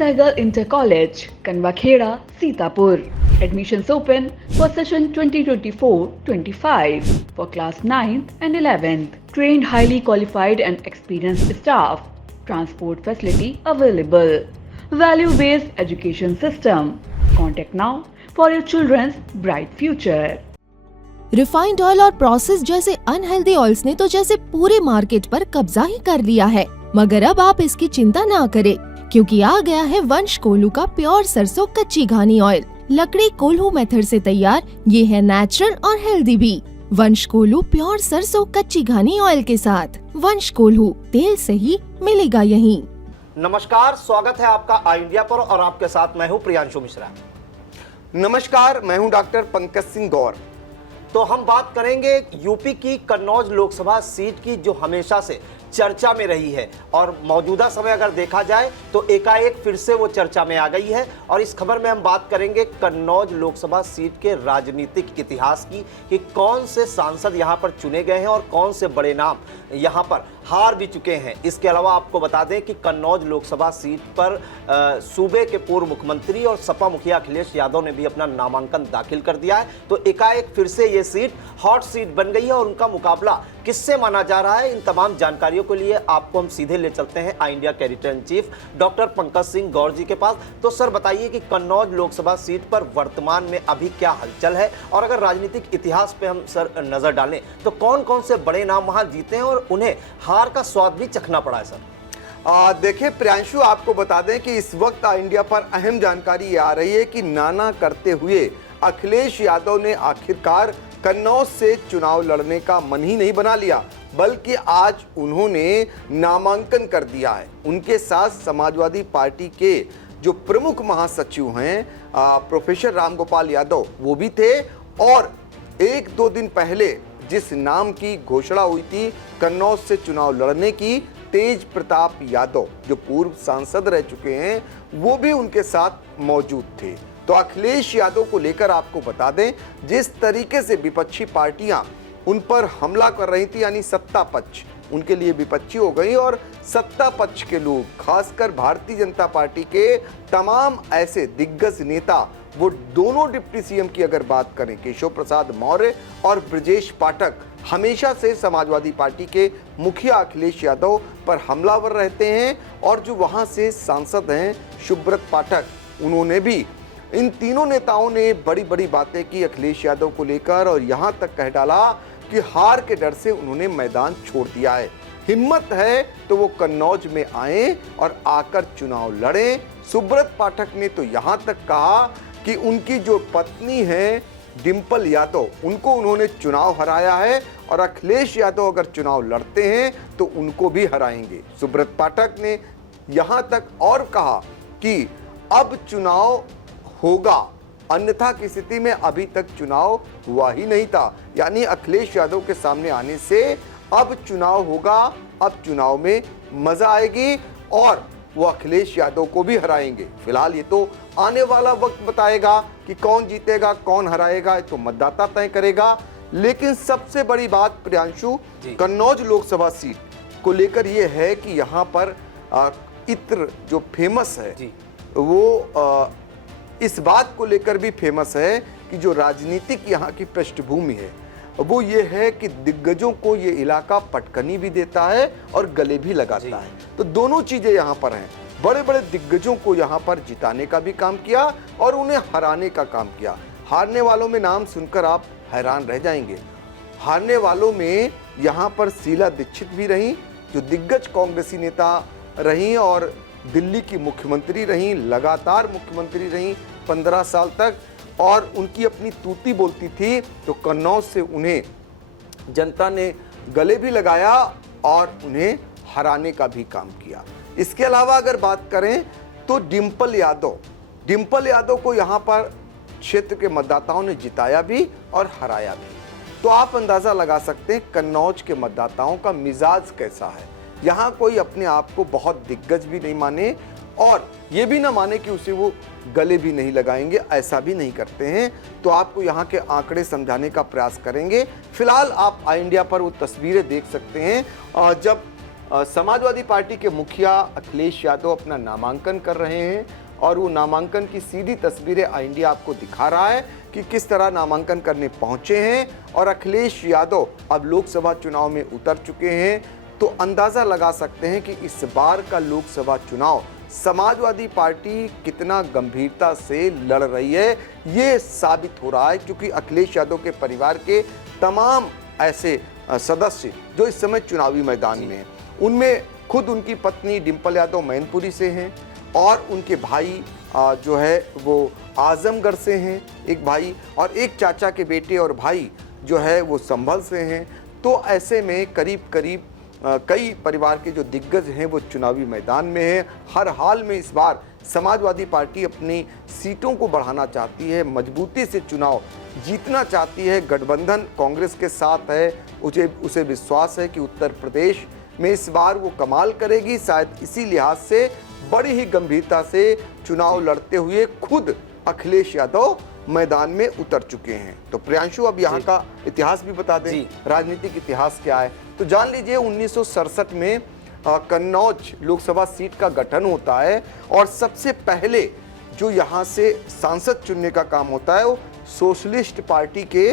Sehgal Inter College, Kanwakheda, Sitapur. Admissions open for session 2024-25 for class 9th and 11th. Trained, highly qualified and experienced staff. Transport facility available. Value-based education system. Contact now for your children's bright future. Refined oil और process जैसे unhealthy oils ने तो जैसे पूरे market पर कब्जा ही कर लिया है, मगर अब आप इसकी चिंता ना करें, क्योंकि आ गया है वंश कोल्हू का प्योर सरसों कच्ची घानी ऑयल। लकड़ी कोल्हू मेथड से तैयार, ये है नेचुरल और हेल्दी भी। वंश कोल्हू प्योर सरसों कच्ची घानी ऑयल के साथ। वंश कोल्हू, तेल से ही मिलेगा यहीं। नमस्कार, स्वागत है आपका आई इंडिया पर और आपके साथ मैं हूं प्रियांशु मिश्रा। नमस्कार, मैं हूं डॉक्टर पंकज सिंह गौर। तो हम बात करेंगे यूपी की कन्नौज लोकसभा सीट की, जो हमेशा से चर्चा में रही है और मौजूदा समय अगर देखा जाए तो एकाएक फिर से वो चर्चा में आ गई है। और इस खबर में हम बात करेंगे कन्नौज लोकसभा सीट के राजनीतिक इतिहास की, कि कौन से सांसद यहां पर चुने गए हैं और कौन से बड़े नाम यहां पर हार भी चुके हैं। इसके अलावा आपको बता दें कि कन्नौज लोकसभा सीट पर सूबे के पूर्व मुख्यमंत्री और सपा मुखिया अखिलेश यादव ने भी अपना नामांकन दाखिल कर दिया है। तो एकाएक फिर से ये सीट हॉट सीट बन गई है और उनका मुकाबला किससे माना जा रहा है, इन तमाम जानकारियों के लिए आपको हम सीधे ले चलते हैं आई इंडिया के editor in chief doctor Pankaj Singh Gaur ji के पास। तो सर बताइए कि कन्नौज लोकसभा सीट पर वर्तमान में अभी क्या हलचल है, और अगर राजनीतिक इतिहास पे हम सर नजर डालें तो कौन कौन से बड़े नाम वहां जीते हैं और उन्हें हार का स्वाद भी चखना पड़ा है सर। देखिए प्रियांशु, आपको बता दें कि इस वक्त इंडिया पर अहम जानकारी आ रही है कि नाना करते हुए अखिलेश यादव ने आखिरकार कन्नौज से चुनाव लड़ने का मन ही नहीं बना लिया, बल्कि आज उन्होंने नामांकन कर दिया है। उनके साथ समाजवादी पार्टी के जो प्रमुख महासचिव हैं प्रोफेसर रामगोपाल यादव, वो भी थे। और एक दो दिन पहले जिस नाम की घोषणा हुई थी कन्नौज से चुनाव लड़ने की, तेज प्रताप यादव जो पूर्व सांसद रह चुके हैं, वो भी उनके साथ मौजूद थे। तो अखिलेश यादव को लेकर आपको बता दें, जिस तरीके से विपक्षी पार्टियां उन पर हमला कर रही थी, यानी सत्ता पक्ष उनके लिए विपक्षी हो गई और सत्ता पक्ष के लोग, खासकर भारतीय जनता पार्टी के तमाम ऐसे दिग्गज नेता, वो दोनों डिप्टी सीएम की अगर बात करें, केशव प्रसाद मौर्य और ब्रजेश पाठक, हमेशा से समाजवादी पार्टी के मुखिया अखिलेश यादव पर हमलावर रहते हैं। और जो वहां से सांसद हैं सुब्रत पाठक, उन्होंने भी, इन तीनों नेताओं ने बड़ी बड़ी बातें की अखिलेश यादव को लेकर और यहां तक कह डाला कि हार के डर से उन्होंने मैदान छोड़ दिया है। हिम्मत है तो वो कन्नौज में आए और आकर चुनाव लड़ें। सुब्रत पाठक ने तो यहां तक कहा कि उनकी जो पत्नी है डिंपल यादव, उनको उन्होंने चुनाव हराया है और अखिलेश यादव अगर चुनाव लड़ते हैं तो उनको भी हराएंगे। सुब्रत पाठक ने यहां तक और कहा कि अब चुनाव होगा, अन्यथा की स्थिति में अभी तक चुनाव हुआ ही नहीं था। यानी अखिलेश यादव के सामने आने से अब चुनाव होगा, अब चुनाव में मजा आएगी और वो अखिलेश यादव को भी हराएंगे। फिलहाल ये तो आने वाला वक्त बताएगा कि कौन जीतेगा कौन हराएगा, तो मतदाता तय करेगा। लेकिन सबसे बड़ी बात प्रियांशु, कन्नौज लोकसभा सीट को लेकर ये है कि यहाँ पर इत्र जो फेमस है वो इस बात को लेकर भी फेमस है कि जो राजनीतिक यहाँ की पृष्ठभूमि है वो ये है कि दिग्गजों को ये इलाका पटकनी भी देता है और गले भी लगाता है। तो दोनों चीजें यहाँ पर हैं। बड़े बड़े दिग्गजों को यहाँ पर जिताने का भी काम किया और उन्हें हराने का काम किया। हारने वालों में नाम सुनकर आप हैरान रह जाएंगे। हारने वालों में यहाँ पर शीला दीक्षित भी रही, जो दिग्गज कांग्रेसी नेता रही और दिल्ली की मुख्यमंत्री रही, लगातार मुख्यमंत्री रही 15 साल तक, और उनकी अपनी तूती बोलती थी। तो कन्नौज से उन्हें जनता ने गले भी लगाया और उन्हें हराने का भी काम किया। इसके अलावा अगर बात करें तो डिंपल यादव को यहाँ पर क्षेत्र के मतदाताओं ने जिताया भी और हराया भी। तो आप अंदाजा लगा सकते हैं कन्नौज के मतदाताओं का मिजाज कैसा है। यहाँ कोई अपने आप को बहुत दिग्गज भी नहीं माने और ये भी ना माने कि उसे वो गले भी नहीं लगाएंगे, ऐसा भी नहीं करते हैं। तो आपको यहाँ के आंकड़े समझाने का प्रयास करेंगे। फिलहाल आप आई इंडिया पर वो तस्वीरें देख सकते हैं जब समाजवादी पार्टी के मुखिया अखिलेश यादव अपना नामांकन कर रहे हैं और वो नामांकन की सीधी तस्वीरें आई इंडिया आपको दिखा रहा है कि किस तरह नामांकन करने पहुंचे हैं। और अखिलेश यादव अब लोकसभा चुनाव में उतर चुके हैं, तो अंदाजा लगा सकते हैं कि इस बार का लोकसभा चुनाव समाजवादी पार्टी कितना गंभीरता से लड़ रही है ये साबित हो रहा है, क्योंकि अखिलेश यादव के परिवार के तमाम ऐसे सदस्य जो इस समय चुनावी मैदान में हैं, उनमें खुद उनकी पत्नी डिंपल यादव मैनपुरी से हैं और उनके भाई जो है वो आजमगढ़ से हैं एक भाई, और एक चाचा के बेटे और भाई जो है वो संभल से हैं। तो ऐसे में करीब करीब कई परिवार के जो दिग्गज हैं वो चुनावी मैदान में हैं। हर हाल में इस बार समाजवादी पार्टी अपनी सीटों को बढ़ाना चाहती है, मजबूती से चुनाव जीतना चाहती है। गठबंधन कांग्रेस के साथ है, उसे विश्वास है कि उत्तर प्रदेश में इस बार वो कमाल करेगी। शायद इसी लिहाज से बड़ी ही गंभीरता से चुनाव लड़ते हुए खुद अखिलेश यादव मैदान में उतर चुके हैं। तो प्रियांशु, अब यहाँ का इतिहास भी बता दें, राजनीतिक इतिहास क्या है। तो जान लीजिए 1967 में कन्नौज लोकसभा सीट का गठन होता है और सबसे पहले जो यहाँ से सांसद चुनने का काम होता है वो सोशलिस्ट पार्टी के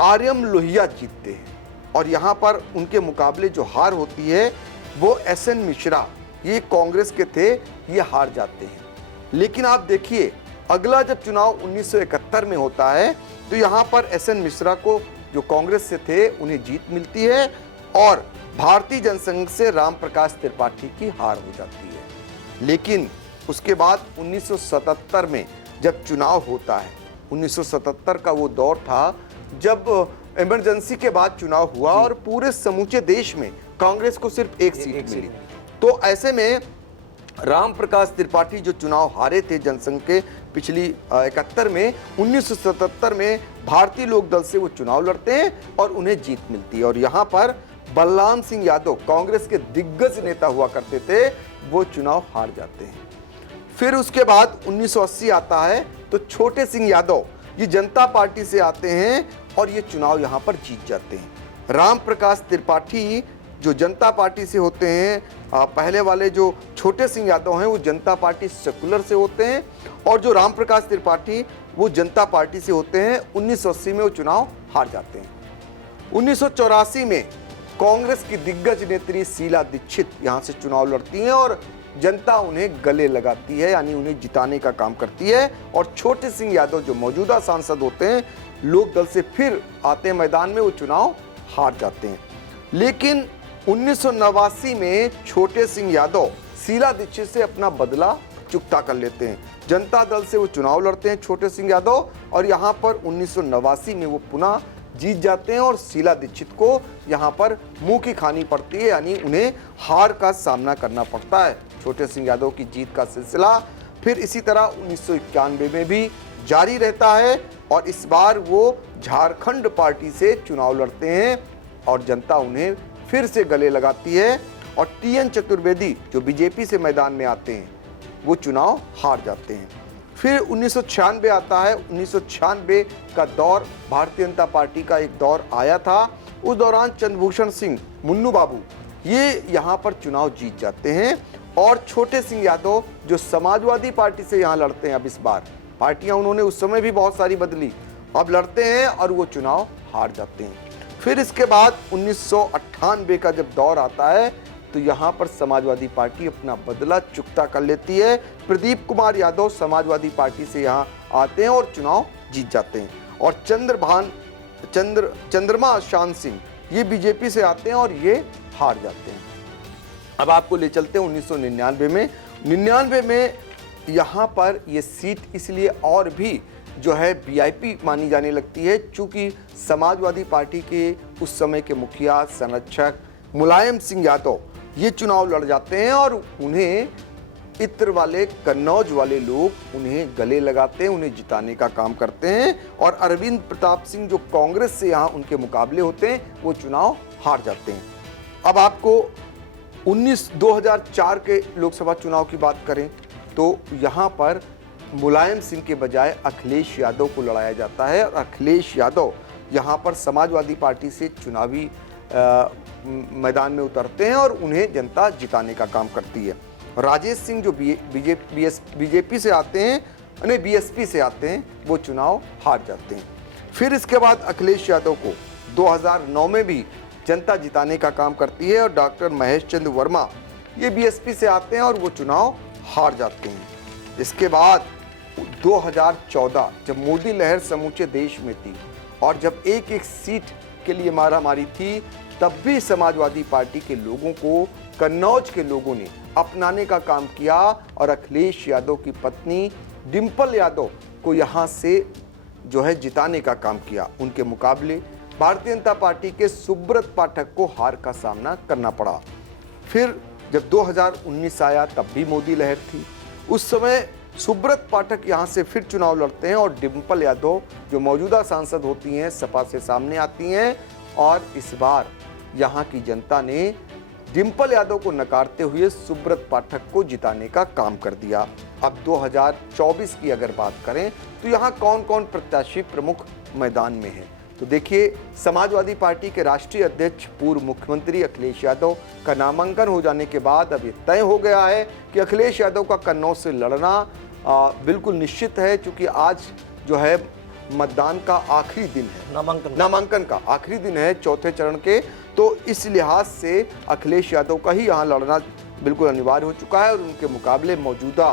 आर्यम लोहिया जीतते हैं। और यहाँ पर उनके मुकाबले जो हार होती है वो एसएन मिश्रा, ये कांग्रेस के थे, ये हार जाते हैं। लेकिन आप देखिए अगला जब चुनाव 1971 में होता है तो यहाँ पर एसएन मिश्रा को जो कांग्रेस से थे उन्हें जीत मिलती है और भारतीय जनसंघ से राम प्रकाश त्रिपाठी की हार हो जाती है। लेकिन उसके बाद 1977 में जब चुनाव होता है, 1977 का वो दौर था जब इमरजेंसी के बाद चुनाव हुआ और पूरे समूचे देश में कांग्रेस को सिर्फ एक सीट मिली। तो ऐसे में राम प्रकाश त्रिपाठी जो चुनाव हारे थे जनसंघ के पिछली 71 में, 1977 में भारतीय लोक दल से वो चुनाव लड़ते हैं और उन्हें जीत मिलती है। और यहाँ पर बलराम सिंह यादव कांग्रेस के दिग्गज नेता हुआ करते थे, वो चुनाव हार जाते हैं। फिर उसके बाद 1980 आता है तो छोटे सिंह यादव ये जनता पार्टी से आते हैं और ये चुनाव यहाँ पर जीत जाते हैं। राम प्रकाश त्रिपाठी जो जनता पार्टी से होते हैं, पहले वाले जो छोटे सिंह यादव हैं वो जनता पार्टी सेकुलर से होते हैं और जो राम प्रकाश त्रिपाठी वो जनता पार्टी से होते हैं। 1980 में वो चुनाव हार जाते हैं। 1984 में कांग्रेस की दिग्गज नेत्री शीला दीक्षित यहाँ से चुनाव लड़ती हैं और जनता उन्हें गले लगाती है, यानी उन्हें जिताने का काम करती है। और छोटे सिंह यादव जो मौजूदा सांसद होते हैं, लोक दल से फिर आते हैं मैदान में, वो चुनाव हार जाते हैं। लेकिन 1989 में छोटे सिंह यादव शीला दीक्षित से अपना बदला चुकता कर लेते हैं। जनता दल से वो चुनाव लड़ते हैं छोटे सिंह यादव और यहाँ पर 1989 में वो पुनः जीत जाते हैं और शीला दीक्षित को यहाँ पर मुंह की खानी पड़ती है, यानी उन्हें हार का सामना करना पड़ता है। छोटे सिंह यादव की जीत का सिलसिला फिर इसी तरह 1991 में भी जारी रहता है और इस बार वो झारखंड पार्टी से चुनाव लड़ते हैं और जनता उन्हें फिर से गले लगाती है और टीएन चतुर्वेदी जो बीजेपी से मैदान में आते हैं वो चुनाव हार जाते हैं। फिर 1996 आता है। 1996 का दौर भारतीय जनता पार्टी का एक दौर आया था। उस दौरान चंद्रभूषण सिंह मुन्नू बाबू ये यहाँ पर चुनाव जीत जाते हैं और छोटे सिंह यादव जो समाजवादी पार्टी से यहाँ लड़ते हैं, अब इस बार पार्टियां उन्होंने उस समय भी बहुत सारी बदली, अब लड़ते हैं और वो चुनाव हार जाते हैं। फिर इसके बाद 1998 का जब दौर आता है तो यहाँ पर समाजवादी पार्टी अपना बदला चुकता कर लेती है। प्रदीप कुमार यादव समाजवादी पार्टी से यहाँ आते हैं और चुनाव जीत जाते हैं और चंद्रमा शांत सिंह ये बीजेपी से आते हैं और ये हार जाते हैं। अब आपको ले चलते हैं 1999 में। 99 में यहाँ पर ये सीट इसलिए और भी जो है वीआईपी मानी जाने लगती है, चूंकि समाजवादी पार्टी के उस समय के मुखिया संरक्षक मुलायम सिंह यादव ये चुनाव लड़ जाते हैं और उन्हें इत्र वाले कन्नौज वाले लोग उन्हें गले लगाते हैं, उन्हें जिताने का काम करते हैं और अरविंद प्रताप सिंह जो कांग्रेस से यहाँ उनके मुकाबले होते हैं वो चुनाव हार जाते हैं। अब आपको 2004 के लोकसभा चुनाव की बात करें तो यहाँ पर मुलायम सिंह के बजाय अखिलेश यादव को लड़ाया जाता है और अखिलेश यादव यहाँ पर समाजवादी पार्टी से चुनावी मैदान में उतरते हैं और उन्हें जनता जिताने का काम करती है। राजेश सिंह जो बीजेपी से आते हैं, नहीं बीएसपी से आते हैं, वो चुनाव हार जाते हैं। फिर इसके बाद अखिलेश यादव को 2009 में भी जनता जिताने का काम करती है और डॉक्टर महेश चंद्र वर्मा ये बीएसपी से आते हैं और वो चुनाव हार जाते हैं। इसके बाद 2014 जब मोदी लहर समूचे देश में थी और जब एक एक सीट के लिए मारामारी थी, तब भी समाजवादी पार्टी के लोगों को कन्नौज के लोगों ने अपनाने का काम किया और अखिलेश यादव की पत्नी डिंपल यादव को यहाँ से जो है जिताने का काम किया। उनके मुकाबले भारतीय जनता पार्टी के सुब्रत पाठक को हार का सामना करना पड़ा। फिर जब 2019 आया तब भी मोदी लहर थी। उस समय सुब्रत पाठक यहाँ से फिर चुनाव लड़ते हैं और डिंपल यादव जो मौजूदा सांसद होती हैं सपा से सामने आती हैं और इस बार यहाँ की जनता ने डिंपल यादव को नकारते हुए सुब्रत पाठक को जिताने का काम कर दिया। अब 2024 की अगर बात करें तो यहाँ कौन कौन प्रत्याशी प्रमुख मैदान में हैं, तो देखिए समाजवादी पार्टी के राष्ट्रीय अध्यक्ष पूर्व मुख्यमंत्री अखिलेश यादव का नामांकन हो जाने के बाद अब ये तय हो गया है कि अखिलेश यादव का कन्नौज से लड़ना बिल्कुल निश्चित है, क्योंकि आज जो है मतदान का आखिरी दिन है, नामांकन का आखिरी दिन है चौथे चरण के। तो इस लिहाज से अखिलेश यादव का ही यहाँ लड़ना बिल्कुल अनिवार्य हो चुका है और उनके मुकाबले मौजूदा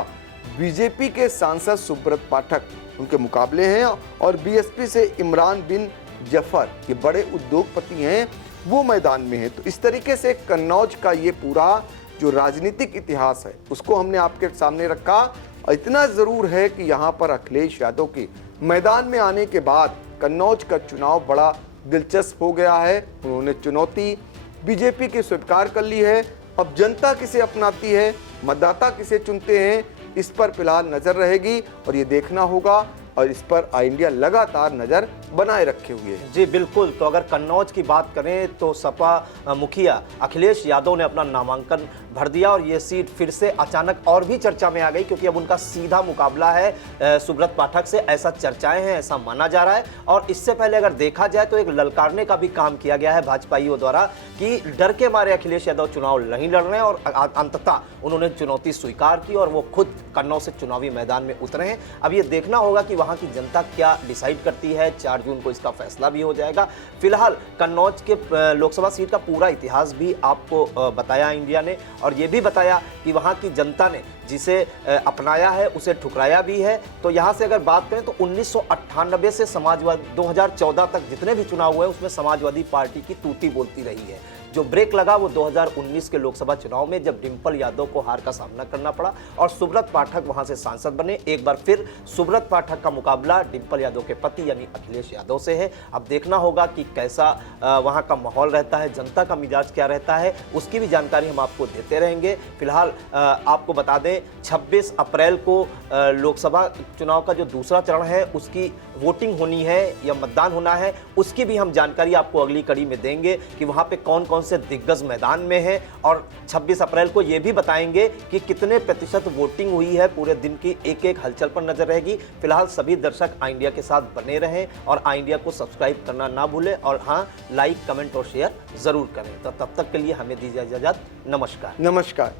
बीजेपी के सांसद सुब्रत पाठक उनके मुकाबले हैं और बीएसपी से इमरान बिन जफर, ये बड़े उद्योगपति हैं, वो मैदान में हैं। तो इस तरीके से कन्नौज का ये पूरा जो राजनीतिक इतिहास है उसको हमने आपके सामने रखा। और इतना ज़रूर है कि यहाँ पर अखिलेश यादव के मैदान में आने के बाद कन्नौज का चुनाव बड़ा दिलचस्प हो गया है। उन्होंने चुनौती बीजेपी की स्वीकार कर ली है। अब जनता किसे अपनाती है, मतदाता किसे चुनते हैं, इस पर फिलहाल नज़र रहेगी और ये देखना होगा और इस पर आई इंडिया लगातार नज़र बनाए रखे हुए है। जी बिल्कुल। तो अगर कन्नौज की बात करें तो सपा मुखिया अखिलेश यादव ने अपना नामांकन भर दिया और ये सीट फिर से अचानक और भी चर्चा में आ गई, क्योंकि अब उनका सीधा मुकाबला है सुब्रत पाठक से, ऐसा चर्चाएं हैं, ऐसा माना जा रहा है। और इससे पहले अगर देखा जाए तो एक ललकारने का भी काम किया गया है भाजपाइयों द्वारा कि डर के मारे अखिलेश यादव चुनाव नहीं लड़ रहे हैं और अंततः उन्होंने चुनौती स्वीकार की और वो खुद कन्नौज से चुनावी मैदान में उतरे हैं। अब ये देखना होगा कि वहाँ की जनता क्या डिसाइड करती है। 4 जून को इसका फैसला भी हो जाएगा। फिलहाल कन्नौज के लोकसभा सीट का पूरा इतिहास भी आपको बताया इंडिया ने और ये भी बताया कि वहाँ की जनता ने जिसे अपनाया है उसे ठुकराया भी है। तो यहाँ से अगर बात करें तो 1998 से समाजवादी 2014 तक जितने भी चुनाव हुए उसमें समाजवादी पार्टी की तूती बोलती रही है। जो ब्रेक लगा वो 2019 के लोकसभा चुनाव में जब डिंपल यादव को हार का सामना करना पड़ा और सुब्रत पाठक वहां से सांसद बने। एक बार फिर सुब्रत पाठक का मुकाबला डिंपल यादव के पति यानी अखिलेश यादव से है। अब देखना होगा कि कैसा वहां का माहौल रहता है, जनता का मिजाज क्या रहता है, उसकी भी जानकारी हम आपको देते रहेंगे। फिलहाल आपको बता दें 26 अप्रैल को लोकसभा चुनाव का जो दूसरा चरण है उसकी वोटिंग होनी है या मतदान होना है, उसकी भी हम जानकारी आपको अगली कड़ी में देंगे कि वहां पे कौन कौन से दिग्गज मैदान में है। और 26 अप्रैल को ये भी बताएंगे कि कितने प्रतिशत वोटिंग हुई है। पूरे दिन की एक एक हलचल पर नजर रहेगी। फिलहाल सभी दर्शक आई इंडिया के साथ बने रहें और आई इंडिया को सब्सक्राइब करना ना भूलें और हाँ, लाइक कमेंट और शेयर जरूर करें। तो तब तक के लिए हमें दीजिए इजाजत। नमस्कार। नमस्कार।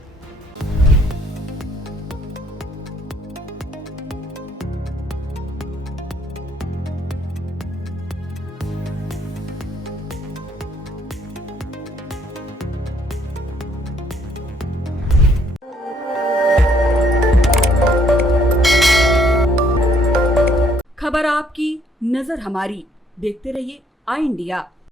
खबर आपकी, नजर हमारी। देखते रहिए आई इंडिया।